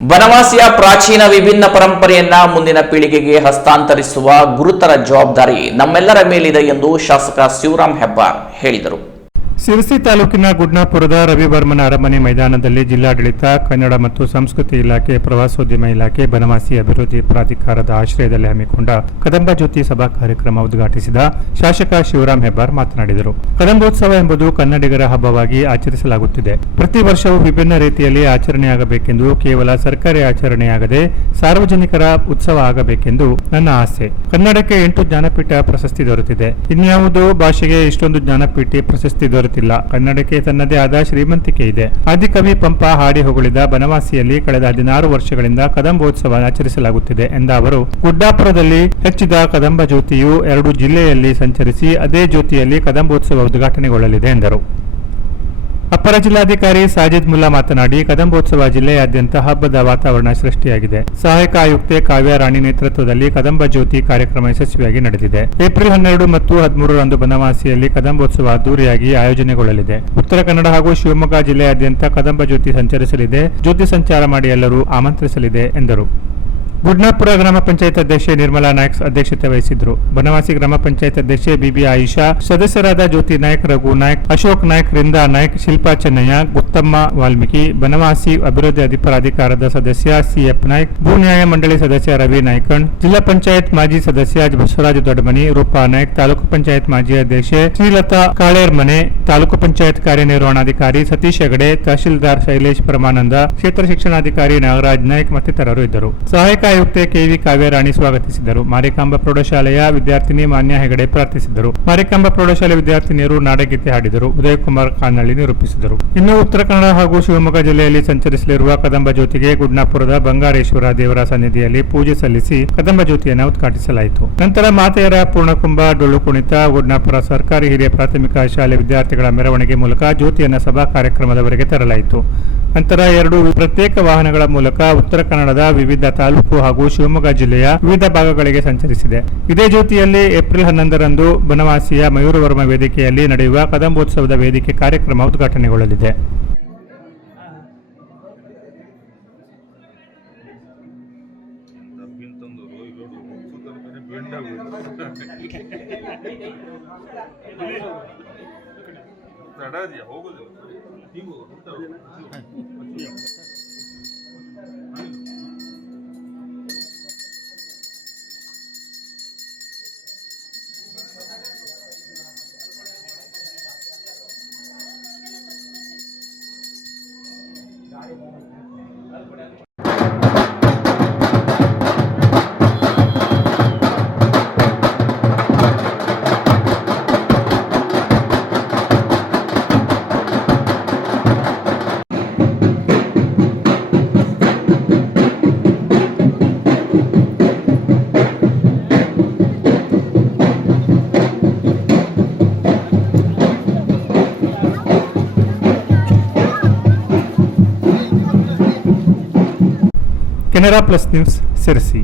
ಬನವಾಸಿಯ ಪ್ರಾಚೀನ ವಿಭಿನ್ನ ಪರಂಪರೆಯನ್ನ ಮುಂದಿನ ಪೀಳಿಗೆಗೆ ಹಸ್ತಾಂತರಿಸುವ ಗುರುತರ ಜವಾಬ್ದಾರಿ ನಮ್ಮೆಲ್ಲರ ಮೇಲಿದೆ ಎಂದು ಶಾಸಕ ಶಿವರಾಮ್ ಹೆಬ್ಬಾರ್ ಹೇಳಿದರು. ಶಿರಸಿ ತಾಲೂಕಿನ ಗುಡ್ನಾಪುರದ ರವಿವರ್ಮನ ಅರಮನೆ ಮೈದಾನದಲ್ಲಿ ಜಿಲ್ಲಾಡಳಿತ, ಕನ್ನಡ ಮತ್ತು ಸಂಸ್ಕೃತಿ ಇಲಾಖೆ, ಪ್ರವಾಸೋದ್ಯಮ ಇಲಾಖೆ, ಬನವಾಸಿ ಅಭಿವೃದ್ಧಿ ಪ್ರಾಧಿಕಾರದ ಆಶ್ರಯದಲ್ಲಿ ಹಮ್ಮಿಕೊಂಡ ಕದಂಬ ಜ್ಯೋತಿ ಸಭಾ ಕಾರ್ಯಕ್ರಮ ಉದ್ಘಾಟಿಸಿದ ಶಾಸಕ ಶಿವರಾಮ್ ಹೆಬ್ಬಾರ್ ಮಾತನಾಡಿದರು. ಕದಂಬೋತ್ಸವ ಎಂಬುದು ಕನ್ನಡಿಗರ ಹಬ್ಬವಾಗಿ ಆಚರಿಸಲಾಗುತ್ತಿದೆ. ಪ್ರತಿ ವರ್ಷವೂ ವಿಭಿನ್ನ ರೀತಿಯಲ್ಲಿ ಆಚರಣೆಯಾಗಬೇಕೆಂದು, ಕೇವಲ ಸರ್ಕಾರಿ ಆಚರಣೆಯಾಗದೆ ಸಾರ್ವಜನಿಕರ ಉತ್ಸವ ಆಗಬೇಕೆಂದು ನನ್ನ ಆಸೆ. ಕನ್ನಡಕ್ಕೆ 8 ಜ್ಞಾನಪೀಠ ಪ್ರಶಸ್ತಿ ದೊರೆತಿದೆ. ಇನ್ಯಾವುದೋ ಭಾಷೆಗೆ ಇಷ್ಟೊಂದು ಜ್ಞಾನಪೀಠ ಪ್ರಶಸ್ತಿ ದೊರೆತಿಲ್ಲ. ಕನ್ನಡಕ್ಕೆ ತನ್ನದೇ ಆದ ಶ್ರೀಮಂತಿಕೆ ಇದೆ. ಆದಿಕವಿ ಪಂಪ ಹಾಡಿ ಹೊಗಳಿದ ಬನವಾಸಿಯಲ್ಲಿ ಕಳೆದ 16 ವರ್ಷಗಳಿಂದ ಕದಂಬೋತ್ಸವ ಆಚರಿಸಲಾಗುತ್ತಿದೆ ಎಂದ ಅವರು, ಗುಡ್ಡಾಪುರದಲ್ಲಿ ಹೆಚ್ಚಿದ ಕದಂಬ ಜ್ಯೋತಿಯು 2 ಜಿಲ್ಲೆಯಲ್ಲಿ ಸಂಚರಿಸಿ ಅದೇ ಜ್ಯೋತಿಯಲ್ಲಿ ಕದಂಬೋತ್ಸವ ಉದ್ಘಾಟನೆಗೊಳ್ಳಲಿದೆ ಎಂದರು. ಅಪರ ಜಿಲ್ಲಾಧಿಕಾರಿ ಸಾಜಿದ್ ಮುಲ್ಲಾ ಮಾತನಾಡಿ, ಕದಂಬೋತ್ಸವ ಜಿಲ್ಲೆಯಾದ್ಯಂತ ಹಬ್ಬದ ವಾತಾವರಣ ಸೃಷ್ಟಿಯಾಗಿದೆ. ಸಹಾಯಕ ಆಯುಕ್ತೆ ಕಾವ್ಯ ರಾಣಿ ನೇತೃತ್ವದಲ್ಲಿ ಕದಂಬ ಜ್ಯೋತಿ ಕಾರ್ಯಕ್ರಮ ಯಶಸ್ವಿಯಾಗಿ ನಡೆದಿದೆ. ಏಪ್ರಿಲ್ 12 ಮತ್ತು 13ರಂದು ಬನವಾಸಿಯಲ್ಲಿ ಕದಂಬೋತ್ಸವ ಅದ್ದೂರಿಯಾಗಿ ಆಯೋಜನೆಗೊಳ್ಳಲಿದೆ. ಉತ್ತರ ಕನ್ನಡ ಹಾಗೂ ಶಿವಮೊಗ್ಗ ಜಿಲ್ಲೆಯಾದ್ಯಂತ ಕದಂಬ ಜ್ಯೋತಿ ಸಂಚರಿಸಲಿದೆ. ಜ್ಯೋತಿ ಸಂಚಾರ ಮಾಡಿ ಎಲ್ಲರೂ ಆಮಂತ್ರಿಸಲಿದೆ ಎಂದರು. ಗುಡ್ನಾಪುರ ಗ್ರಾಮ ಪಂಚಾಯತ್ ಅಧ್ಯಕ್ಷೆ ನಿರ್ಮಲಾ ನಾಯ್ಕ್ ಅಧ್ಯಕ್ಷತೆ ವಹಿಸಿದ್ರು. ಬನವಾಸಿ ಗ್ರಾಮ ಪಂಚಾಯತ್ ಅಧ್ಯಕ್ಷೆ ಬಿಬಿ ಆಯಿಷಾ, ಸದಸ್ಯರಾದ ಜ್ಯೋತಿ ನಾಯ್ಕ್, ರಘು ನಾಯ್ಕ್, ಅಶೋಕ್ ನಾಯ್ಕ್, ರಿಂದಾ ನಾಯ್ಕ್, ಶಿಲ್ಪಾ ಚೆನ್ನಯ್ಯ, ಗುತ್ತಮ್ಮ ವಾಲ್ಮೀಕಿ, ಬನವಾಸಿ ಅಭಿವೃದ್ಧಿ ಪ್ರಾಧಿಕಾರದ ಸದಸ್ಯ ಸಿಎಫ್ ನಾಯ್ಕ್, ಭೂ ನ್ಯಾಯ ಮಂಡಳಿ ಸದಸ್ಯ ರವಿ ನಾಯ್ಕಣ್, ಜಿಲ್ಲಾ ಪಂಚಾಯತ್ ಮಾಜಿ ಸದಸ್ಯ ಬಸವರಾಜ ದೊಡ್ಡಮನಿ, ರೂಪಾ ನಾಯ್ಕ್, ತಾಲೂಕು ಪಂಚಾಯತ್ ಮಾಜಿ ಅಧ್ಯಕ್ಷೆ ಶ್ರೀಲತಾ ಕಾಳೇರ್ಮನೆ, ತಾಲೂಕು ಪಂಚಾಯತ್ ಕಾರ್ಯನಿರ್ವಹಣಾಧಿಕಾರಿ ಸತೀಶ್ ಹೆಗಡೆ, ತಹಶೀಲ್ದಾರ್ ಶೈಲೇಶ್ ಪರಮಾನಂದ, ಕ್ಷೇತ್ರ ಶಿಕ್ಷಣಾಧಿಕಾರಿ ನಾಗರಾಜ್ ನಾಯ್ಕ್ ಮತ್ತಿತರರು ಇದ್ದರು. ಸಹಾಯಕ ಆಯುಕ್ತೆ ಕೆವಿ ಕಾವ್ಯರಾಣಿ ಸ್ವಾಗತಿಸಿದರು. ಮಾರಿಕಾಂಬಾ ಪ್ರೌಢಶಾಲೆಯ ವಿದ್ಯಾರ್ಥಿನಿ ಮಾನ್ಯ ಹೆಗಡೆ ಪ್ರಾರ್ಥಿಸಿದರು. ಮಾರಿಕಾಂಬಾ ಪ್ರೌಢಶಾಲೆ ವಿದ್ಯಾರ್ಥಿನಿಯರು ನಾಡಗೀತೆ ಹಾಡಿದರು. ಉದಯಕುಮಾರ್ ಕಾನಳ್ಳಿ ನಿರೂಪಿಸಿದರು. ಇನ್ನು ಉತ್ತರ ಕನ್ನಡ ಹಾಗೂ ಶಿವಮೊಗ್ಗ ಜಿಲ್ಲೆಯಲ್ಲಿ ಸಂಚರಿಸಲಿರುವ ಕದಂಬ ಜ್ಯೋತಿಗೆ ಗುಡ್ನಾಪುರದ ಬಂಗಾರೇಶ್ವರ ದೇವರ ಸನ್ನಿಧಿಯಲ್ಲಿ ಪೂಜೆ ಸಲ್ಲಿಸಿ ಕದಂಬ ಜ್ಯೋತಿಯನ್ನು ಉದ್ಘಾಟಿಸಲಾಯಿತು. ನಂತರ ಮಾತೆಯರ ಪೂರ್ಣಕುಂಭ, ಡೊಳ್ಳು ಕುಣಿತ, ಗುಡ್ನಾಪುರ ಸರ್ಕಾರಿ ಹಿರಿಯ ಪ್ರಾಥಮಿಕ ಶಾಲೆ ವಿದ್ಯಾರ್ಥಿಗಳ ಮೆರವಣಿಗೆ ಮೂಲಕ ಜ್ಯೋತಿಯನ್ನು ಸಭಾ ಕಾರ್ಯಕ್ರಮದವರೆಗೆ ತರಲಾಯಿತು. ನಂತರ 2 ಪ್ರತ್ಯೇಕ ವಾಹನಗಳ ಮೂಲಕ ಉತ್ತರ ಕನ್ನಡದ ವಿವಿಧ ತಾಲೂಕು ಹಾಗೂ ಶಿವಮೊಗ್ಗ ಜಿಲ್ಲೆಯ ವಿವಿಧ ಭಾಗಗಳಿಗೆ ಸಂಚರಿಸಿದೆ. ಇದೇ ಜ್ಯೋತಿಯಲ್ಲಿ ಏಪ್ರಿಲ್ 11ರಂದು ಬನವಾಸಿಯ ಮಯೂರವರ್ಮ ವೇದಿಕೆಯಲ್ಲಿ ನಡೆಯುವ ಕದಂಬೋತ್ಸವದ ವೇದಿಕೆ ಕಾರ್ಯಕ್ರಮ ಉದ್ಘಾಟನೆಗೊಳ್ಳಲಿದೆ. Canara plus news, Sirsi.